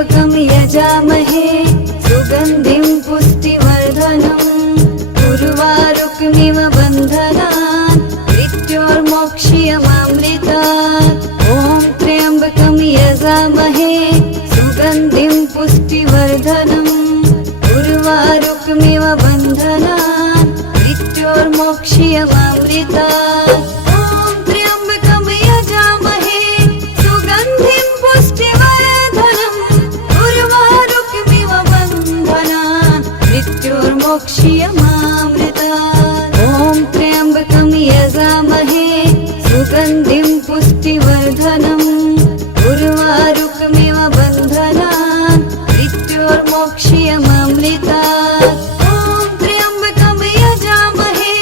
त्र्यम्बकं यजामहे सुगन्धिं पुष्टिवर्धनम् उर्वारुकमिव बन्धनान् मृत्योर्मोक्ष्यमामृतात्। ॐ त्र्यम्बकं यजामहे सुगन्धिं पुष्टिवर्धनम् उर्वारुकमिव बन्धनान् मृत्योर्मोक्ष्यमामृतात्। मृत्योर्मोक्ष्यमामृतात्। ॐ त्र्यम्बकं यजामहे सुगन्धिं पुष्टिवर्धनम् उर्वारुकमिव बन्धनान् मृत्योर्मोक्ष्यमामृतात्। ॐ त्र्यम्बकं यजामहे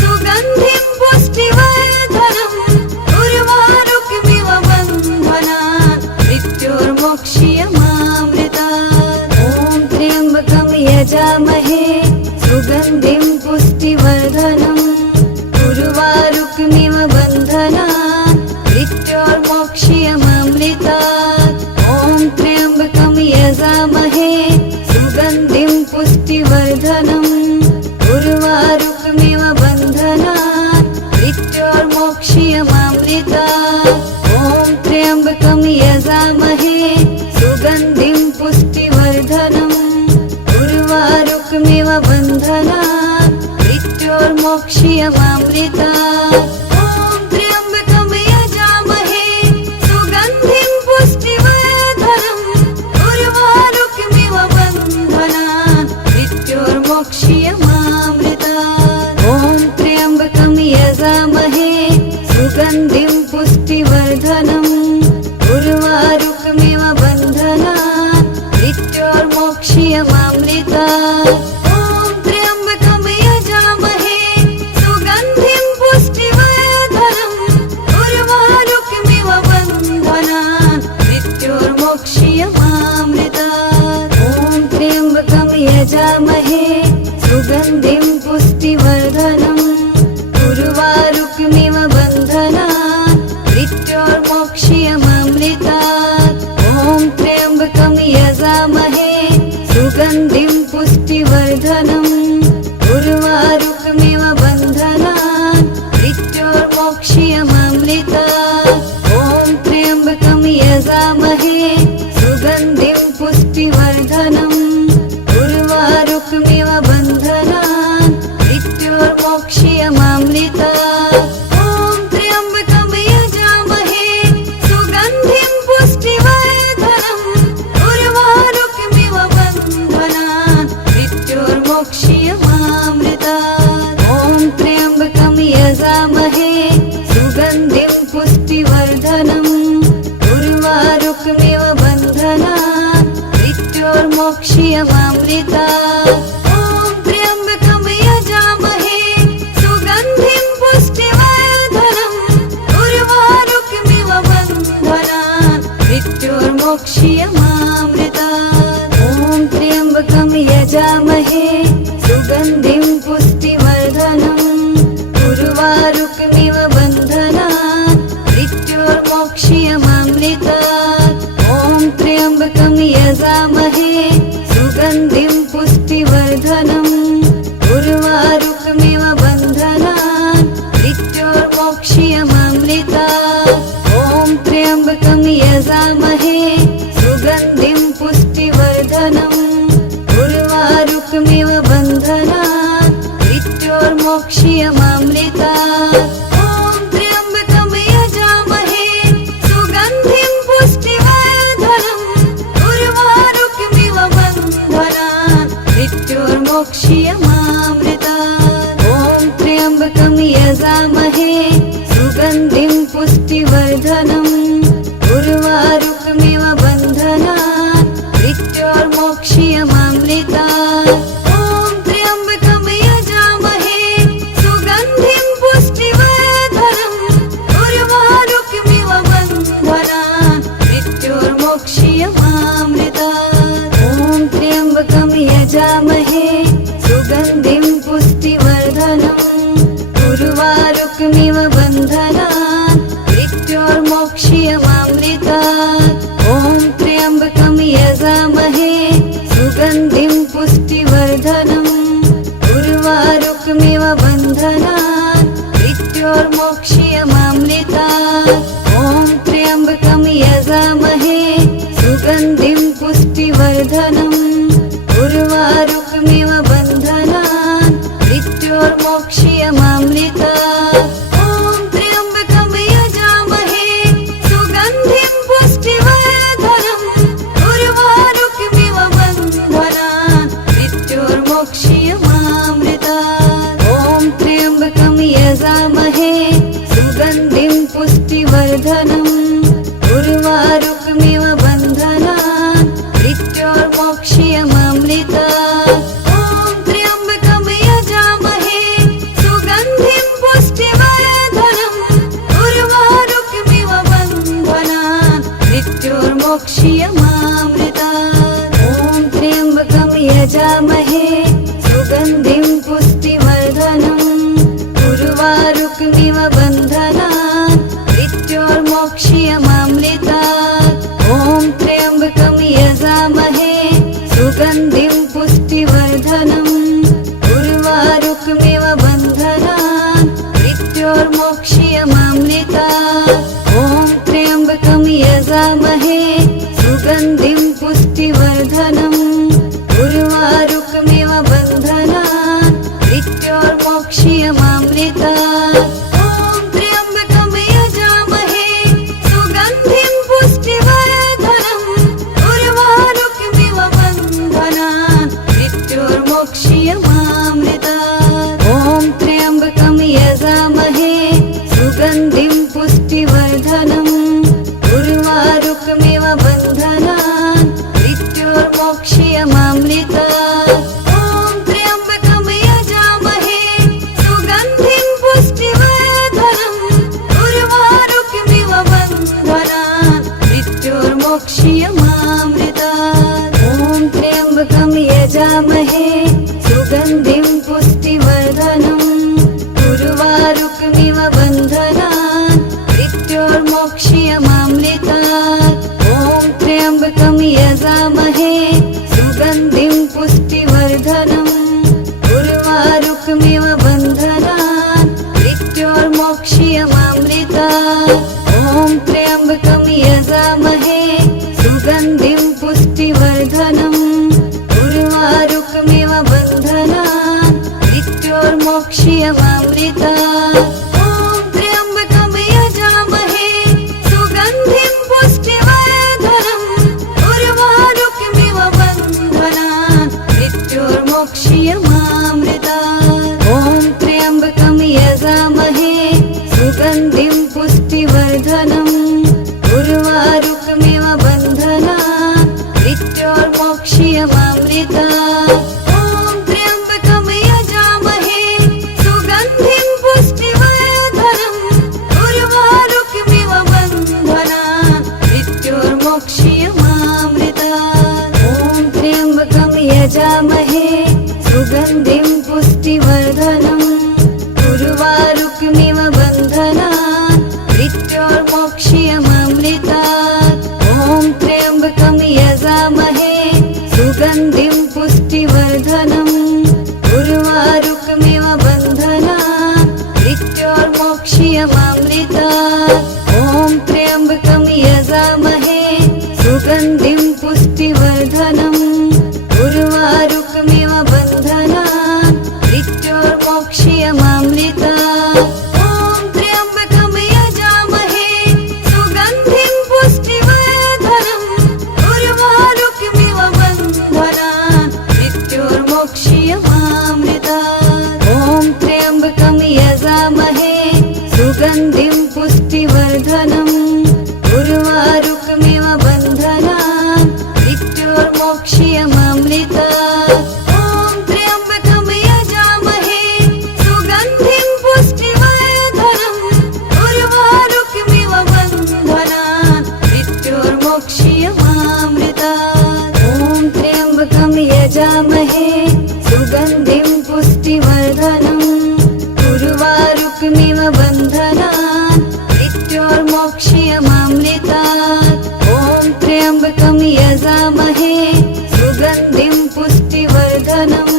सुगन्धिं पुष्टिवर्धनम् उर्वारुकमिव बन्धनान् मृत्योर्मोक्ष्यमामृतात्। ॐ त्र्यम्बकं यजामहे सुगन्धिं पुष्टिवर्धनम् उर्वारुकमिव बन्धनान् मृत्योर्मोक्ष्यमामृतात्। ॐ त्र्यम्बकं यजामहे सुगन्धिं पुष्टिवर्धनम् उर्वारुकमिव बन्धनान् मृत्योर्मोक्ष्यमामृतात्। ॐ त्र्यम्बकं यजामहे सुगन्धिं पुष्टिवर्धनम् उर्वारुकमिव बन्धनान् मृत्योर्मोक्ष्यमामृतात्। ॐ त्र्यम्बकं यजामहे सुगन्धिं पुष्टिवर्धनम् उर्वारुकमिव बन्धनान् मृत्योर्मोक्ष्यमामृतात्। ॐ त्र्यम्बकं यजामहे सुगन्धिं पुष्टिवर्धनम् उर्वारुकमिव बन्धनान् मृत्योर्मोक्ष्यमामृतात्। ॐ त्र्यम्बकं यजामहे सुगन्धिं पुष्टिवर्धनम् उर्वारुकमिव बन्धनान् मृत्योर्मोक्ष्यमामृतात्। ॐ त्र्यम्बकं यजामहे सुगन्धिं पुष्टिवर्धनम् उर्वारुकमिव बन्धनान् मृत्योर्मोक्ष्यमामृतात्। ॐ त्र्यम्बकं यजामहे सुगन्धिं पुष्टिवर्धनम् उर्वारुकमिव बन्धनान् मृत्योर्मोक्ष्यमामृतात्। ॐ त्र्यम्बकं यजामहे सुगन्धिं पुष्टिवर्धनम् उर्वारुकमिव बन्धनान् मृत्योर्मोक्ष्यमामृतात्। ॐ त्र्यम्बकं यजामहे सुगन्धिं पुष्टिवर्धनम् उर्वारुकमिव बन्धनान् मृत्योर्मोक्ष्यमामृतात्। ॐ त्र्यम्बकं यजामहे सुगन्धिं पुष्टिवर्धनम् उर्वारुकमिव बन्धनान् मृत्योर्मोक्ष्यमामृतात्। ॐ त्र्यम्बकं यजामहे सुगन्धिं पुष्टिवर्धनम् उर्वारुकमिव बन्धनान् मृत्योर्मोक्ष्यमामृतात्। ॐ त्र्यम्बकं यजामहे सुगन्धिं पुष्टिवर्धनम् उर्वारुकमिव बन्धनान् मृत्योर्मोक्ष्यमामृतात्। ॐ त्र्यम्बकं यजामहे सुगन्धिं पुष्टिवर्धनम् उर्वारुकमिव बन्धनान् मृत्योर्मोक्ष्यमामृतात्। ॐ त्र्यम्बकं यजामहे सुगन्धिं पुष्टिवर्धनम् उर्वारुकमिव बन्धनान् मृत्योर्मोक्ष्यमामृतात्। ॐ त्र्यम्बकं यजामहे सुगन्धिं पुष्टिवर्धनम् उर्वारुकमिव बन्धनान् मृत्योर्मोक्ष्यमामृतात्। ॐ त्र्यम्बकं यजामहे सुगन्धिं पुष्टिवर्धनम् उर्वारुकमिव बन्धनान् मृत्योर्मोक्ष्यमामृतात्। ॐ त्र्यम्बकं यजामहे सुगन्धिं पुष्टिवर्धनम् उर्वारुकमिव बन्धनान् मृत्योर्मोक्ष्यमामृतात्। ॐ त्र्यम्बकं यजामहे सुगन्धिं पुष्टिवर्धनम् उर्वारुकमिव बन्धनान् मृत्योर्मोक्ष्यमामृतात्। ॐ त्र्यम्बकं यजामहे सुगन्धिं पुष्टिवर्धनम् उर्वारुकमिव बन्धनान् मृत्योर्मोक्ष्यमामृतात्। ॐ त्र्यम्बकं यजामहे सुगन्धिं पुष्टिवर्धनम् उर्वारुकमिव बन्धनान् मृत्योर्मोक्ष्यमामृतात्। ॐ त्र्यम्बकं यजामहे सुगन्धिं पुष्टिवर्धनम् उर्वारुकमिव बन्धनान् मृत्योर्मोक्ष्यमामृतात्। ॐ त्र्यम्बकं यजामहे सुगन्धिं पुष्टिवर्धनम् उर्वारुकमिव बन्धनान् मृत्योर्मोक्ष्यमामृतात्। ॐ त्र्यम्बकं यजामहे सुगन्धिं पुष्टिवर्धनम् उर्वारुकमिव बन्धनान् मृत्योर्मोक्ष्यमामृतात्। ॐ त्र्यम्बकं यजामहे सुगन्धिं पुष्टिवर्धनम् उर्वारुकमिव बन्धनान् मृत्योर्मोक्ष्यमामृतात्। ॐ त्र्यम्बकं यजामहे सुगन्धिं पुष्टिवर्धनम् उर्वारुकमिव बन्धनान् मृत्योर्मोक्ष्यमामृतात्। ॐ त्र्यम्बकं यजामहे सुगन्धिं पुष्टिवर्धनम् उर्वारुकमिव बन्धनान् मृत्योर्मोक्ष्यमामृतात्। ॐ त्र्यम्बकं यजामहे सुगन्धिं पुष्टिवर्धनम् उर्वारुकमिव बन्धनान् मृत्योर्मोक्ष्यमामृतात्। ॐ त्र्यम्बकं यजामहे सुगन्धिं पुष्टिवर्धनम् उर्वारुकमिव बन्धनान् मृत्योर्मोक्ष्यमामृतात्। ॐ त्र्यम्बकं यजामहे सुगन्धिं पुष्टिवर्धनम् उर्वारुकमिव बन्धनान् मृत्योर्मोक्ष्यमामृतात्। ॐ त्र्यम्बकं यजामहे सुगन्धिं पुष्टिवर्धनम् उर्वारुकमिव बन्धनान् मृत्योर्मोक्ष्यमामृतात्। ॐ त्र्यम्बकं यजामहे सुगन्धिं पुष्टिवर्धनम् उर्वारुकमिव बन्धनान् मृत्योर्मोक्ष्यमामृतात्। ॐ त्र्यम्बकं यजामहे सुगन्धिं पुष्टिवर्धनम् उर्वारुकमिव बन्धनान् मृत्योर्मोक्ष्यमामृतात्। ॐ त्र्यम्बकं यजामहे सुगन्धिं पुष्टिवर्धनम् उर्वारुकमिव बन्धनान् मृत्योर्मोक्ष्यमामृतात्। ॐ त्र्यम्बकं यजामहे सुगन्धिं पुष्टिवर्धनम् उर्वारुकमिव बन्धनान् मृत्योर्मोक्ष्यमामृतात्। ॐ त्र्यम्बकं यजामहे सुगन्धिं पुष्टिवर्धनम्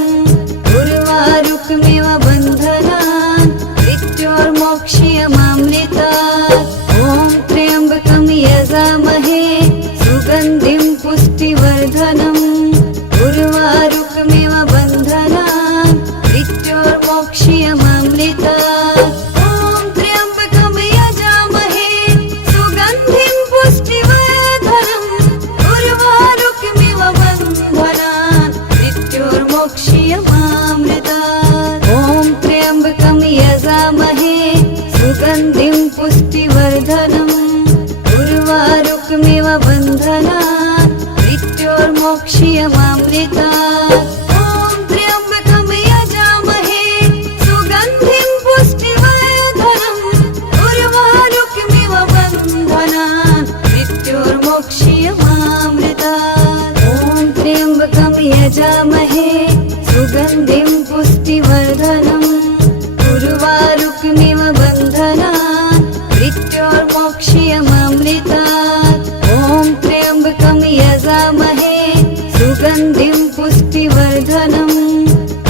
उर्वारुकमिव बन्धनान् मृत्योर्मोक्ष्यमामृतात्। ॐ त्र्यम्बकं यजामहे सुगन्धिं बन्धनान् मृत्योर्मोक्ष्यमामृतात्। ॐ त्र्यम्बकं यजामहे सुगन्धिं पुष्टिवर्धनम् उर्वारुकमिव बन्धनान् मृत्योर्मोक्ष्यमामृतात्। ॐ त्र्यम्बकं यजामहे सुगन्धिं पुष्टिवर्धनम्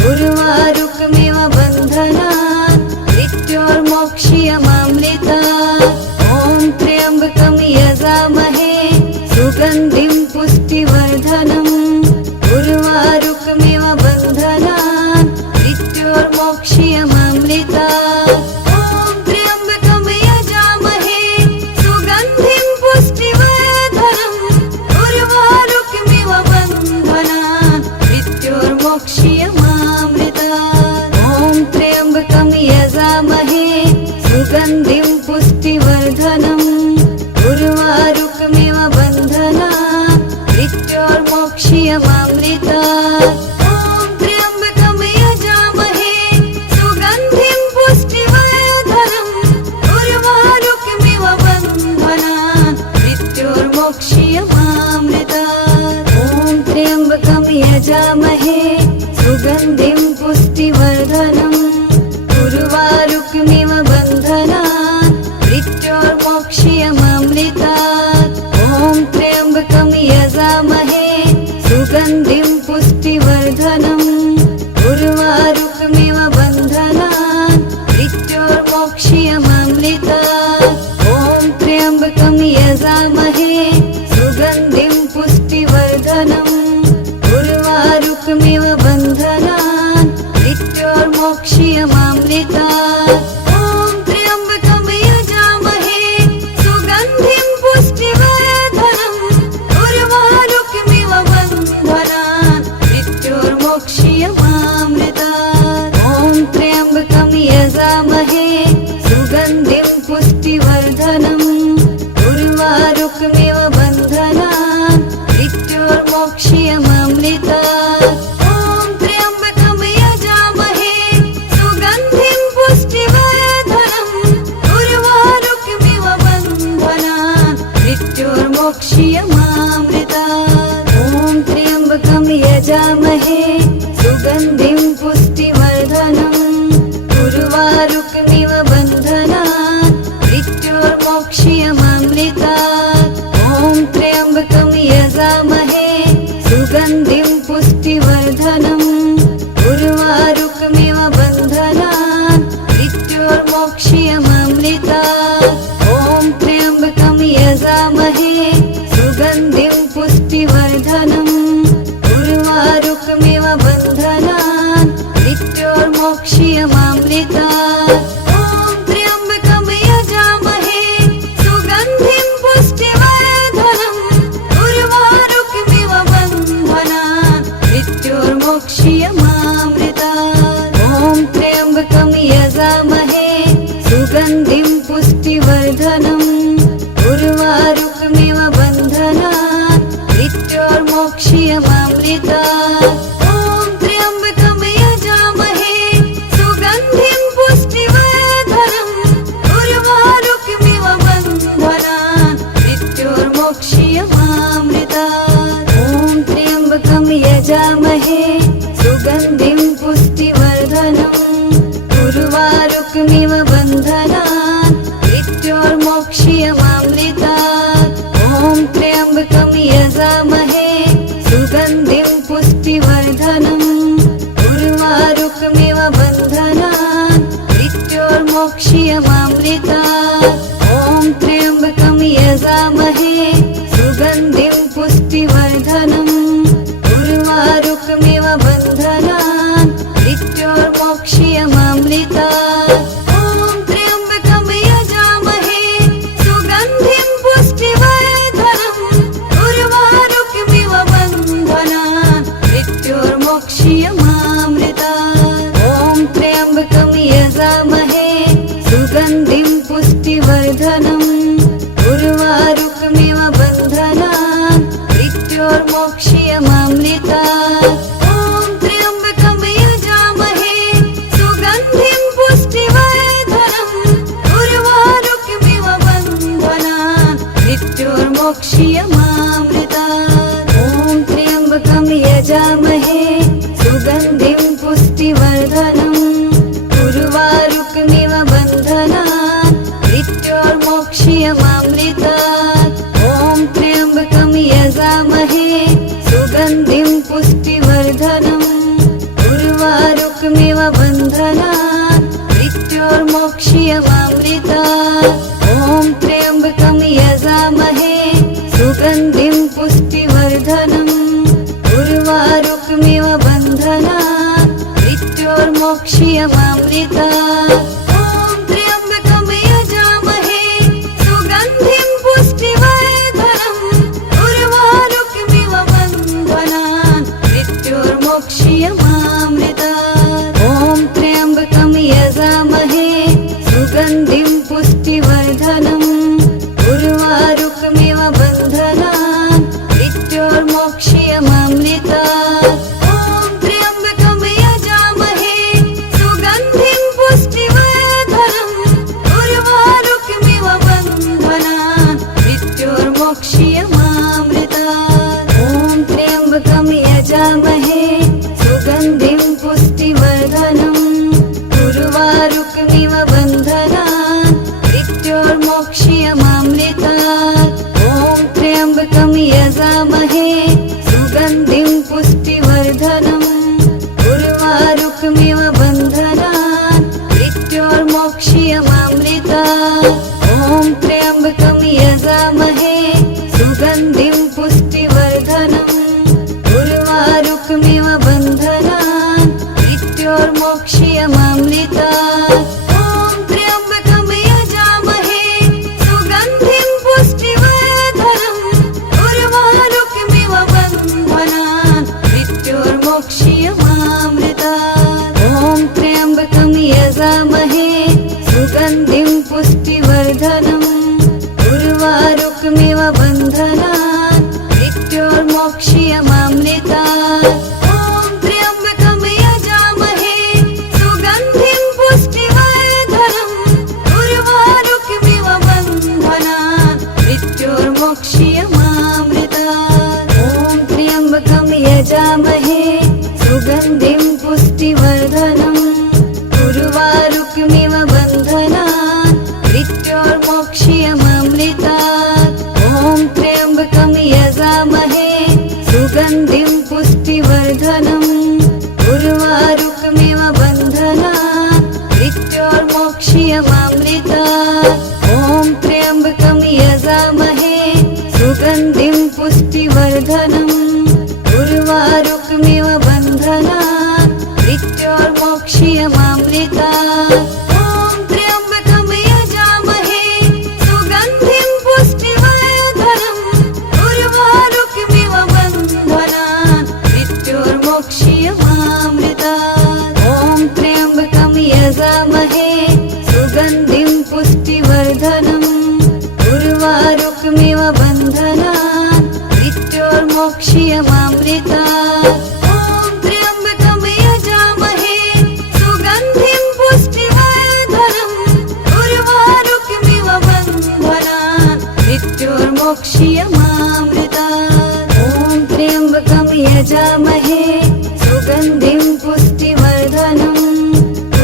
उर्वारुकमिव बन्धनान् मृत्योर्मोक्ष्यमामृतात्। ॐ त्र्यम्बकं यजामहे सुगन्धिं पुष्टिवर्धनम् उर्वारुकमिव बन्धनान् मृत्योर्मोक्ष्यमामृतात्। ॐ त्र्यम्बकं यजामहे सुगन्धिं पुष्टिवर्धनम् उर्वारुकमिव बन्धनान् मृत्योर्मोक्ष्यमामृतात्। ॐ त्र्यम्बकं यजामहे सुगन्धिं पुष्टिवर्धनम् उर्वारुकमिव बन्धनान् मृत्योर्मोक्ष्यमामृतात्। ॐ त्र्यम्बकं यजामहे सुगन्धिं पुष्टिवर्धनम् उर्वारुकमिव बन्धनान् मृत्योर्मोक्ष्यमामृतात्। ॐ त्र्यम्बकं यजामहे सुगन्धिं पुष्टिवर्धनम् उर्वारुकमिव बन्धनान् मृत्योर्मोक्ष्यमामृतात्। ॐ त्र्यम्बकं यजामहे सुगन्धिं पुष्टिवर्धनम् उर्वारुकमिव बन्धनान् मृत्योर्मोक्ष्यमामृतात्। ॐ त्र्यम्बकं यजामहे सुगन्धिं पुष्टिवर्धनम् उर्वारुकमिव बन्धनान् मृत्योर्मोक्ष्यमामृतात्। ॐ त्र्यम्बकं यजामहे सुगन्धिं पुष्टिवर्धनम् उर्वारुकमिव बन्धनान् मृत्योर्मोक्ष्यमामृतात्। ॐ त्र्यम्बकं यजामहे सुगन्धिं पुष्टिवर्धनम् उर्वारुकमिव बन्धनान् मृत्योर्मोक्ष्यमामृतात्। ॐ त्र्यम्बकं यजामहे सुगन्धिं पुष्टिवर्धनम् उर्वारुकमिव बन्धनान् मृत्योर्मोक्ष्यमामृतात्। ॐ त्र्यम्बकं यजामहे सुगन्धिं पुष्टिवर्धनम् उर्वारुकमिव बन्धनान् मृत्योर्मोक्ष्यमामृतात्। ॐ त्र्यम्बकं यजामहे सुगन्धिं पुष्टिवर्धनम् उर्वारुकमिव बन्धनान् मृत्योर्मोक्ष्यमामृतात्। ॐ त्र्यम्बकं यजामहे सुगन्धिं मृत्योर्मोक्ष्यमामृतात्। ॐ त्र्यम्बकं यजामहे सुगन्धिं पुष्टिवर्धनम् उर्वारुकमिव बन्धनात् मृत्योर्मोक्ष्यमामृतात्। ॐ त्र्यम्बकं यजामहे सुगन्धिं पुष्टिवर्धनम् उर्वारुकमिव बन्धनात् मृत्योर्मोक्ष्यमामृतात्। ॐ त्र्यम्बकं यजामहे सुगन्धिं पुष्टिवर्धनम् उर्वारुकमिव बन्धनात् मृत्योर्मोक्ष्यमामृतात्। ॐ त्र्यम्बकं यजामहे सुगन्धिं पुष्टिवर्धनम् उर्वारुकमिव बन्धनात् मृत्योर्मोक्ष्यमामृतात्। ॐ त्र्यम्बकं यजामहे सुगन्धिं पुष्टिवर्धनम् उर्वारुकमिव बन्धनात् मृत्योर्मोक्ष्यमामृतात्। ॐ त्र्यम्बकं यजामहे सुगन्धिं पुष्टिवर्धनम् उर्वारुकमिव बन्धनात् मृत्योर्मोक्ष्यमामृतात्। ॐ त्र्यम्बकं यजामहे सुगन्धिं पुष्टिवर्धनम् उर्वारुकमिव बन्धनात् मृत्योर्मोक्ष्यमामृतात्। ॐ त्र्यम्बकं यजामहे सुगन्धिं पुष्टिवर्धनम् उर्वारुकमिव बन्धनात् मृत्योर्मोक्ष्यमामृतात्। ॐ त्र्यम्बकं यजामहे सुगन्धिं पुष्टिवर्धनम् उर्वारुकमिव बन्धनात् मृत्योर्मोक्ष्यमामृतात्। ॐ त्र्यम्बकं यजामहे सुगन्धिं पुष्टिवर्धनम् उर्वारुकमिव बन्धनात् मृत्योर्मोक्ष्यमामृतात्। ॐ त्र्यम्बकं यजामहे सुगन्धिं पुष्टिवर्धनम् उर्वारुकमिव बन्धनात् मृत्योर्मोक्ष्यमामृतात्। ॐ त्र्यम्बकं यजामहे सुगन्धिं पुष्टिवर्धनम् उर्वारुकमिव बन्धनात् मृत्योर्मोक्ष्यमामृतात्। ॐ त्र्यम्बकं यजामहे सुगन्धिं पुष्टिवर्धनम् उर्वारुकमिव बन्धनात् मृत्योर्मोक्ष्यमामृतात्। ॐ त्र्यम्बकं यजामहे सुगन्धिं पुष्टिवर्धनम् उर्वारुकमिव बन्धनात् मृत्योर्मोक्ष्यमामृतात्। ॐ त्र्यम्बकं यजामहे सुगन्धिं पुष्टिवर्धनम् उर्वारुकमिव बन्धनात् मृत्योर्मोक्ष्यमामृतात्। ॐ त्र्यम्बकं यजामहे सुगन्धिं पुष्टिवर्धनम् उर्वारुकमिव बन्धनात् मृत्योर्मोक्ष्यमामृतात्। ॐ त्र्यम्बकं यजामहे सुगन्धिं पुष्टिवर्धनम् उर्वारुकमिव बन्धनात् मृत्योर्मोक्ष्यमामृतात्। ॐ त्र्यम्बकं यजामहे सुगन्धिं पुष्टिवर्धनम् उर्वारुकमिव बन्धनात् मृत्योर्मोक्ष्यमामृतात्। ॐ त्र्यम्बकं यजामहे सुगन्धिं पुष्टिवर्धनम्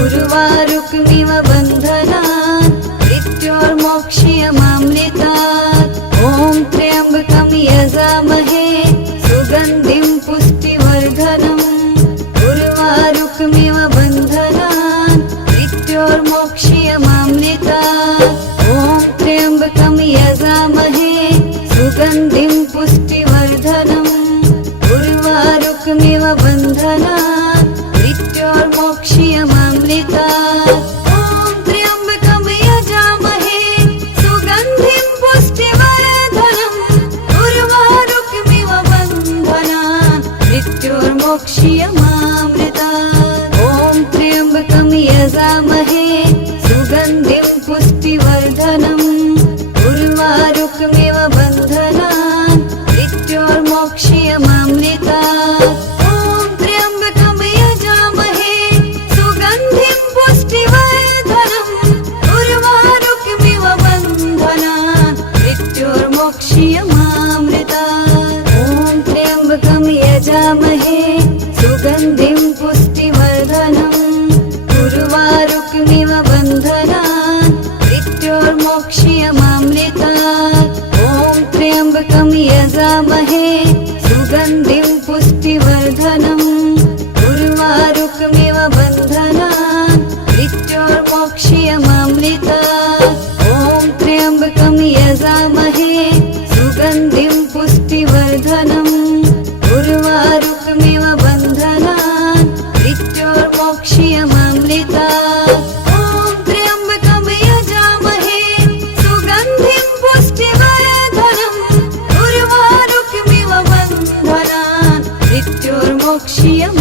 उर्वारुकमिव बन्धनात् मृत्योर्मोक्ष्यमामृतात्। ॐ त्र्यम्बकं यजामहे सुगन्धिं पुष्टिवर्धनम् उर्वारुकमिव बन्धनात् मृत्योर्मोक्ष्यमामृतात्। ॐ त्र्यम्बकं यजामहे सुगन्धिं पुष्टिवर्धनम् उर्वारुकमिव बन्धनात् मृत्योर्मोक्ष्यमामृतात्। ॐ त्र्यम्बकं यजामहे सुगन्धिं पुष्टिवर्धनम् उर्वारुकमिव बन्धनात् मृत्योर्मोक्ष्यमामृतात्। ॐ त्र्यम्बकं यजामहे सुगन्धिं पुष्टिवर्धनम् उर्वारुकमिव बन्धनात् मृत्योर्मोक्ष्यमामृतात्। ॐ त्र्यम्बकं यजामहे सुगन्धिं पुष्टिवर्धनम् उर्वारुकमिव बन्धनात् मृत्योर्मोक्ष्यमामृतात्। ॐ त्र्यम्बकं यजामहे सुगन्धिं पुष्टिवर्धनम् उर्वारुकमिव बन्धनान् मृत्योर्मोक्ष्यमामृतात्। ॐ त्र्यम्बकं यजामहे सुगन्धिं पुष्टिवर्धनम् उर्वारुकमिव बन्धनान् मृत्योर्मोक्ष्यमामृतात्। ॐ त्र्यम्बकं यजामहे सुगन्धिं पुष्टिवर्धनम् उर्वारुकमिव बन्धनान् मृत्योर्मोक्ष्यमामृतात्। ॐ त्र्यम्बकं यजामहे सुगन्धिं पुष्टिवर्धनम् उर्वारुकमिव बन्धनान् मृत्योर्मोक्ष्यमामृतात्।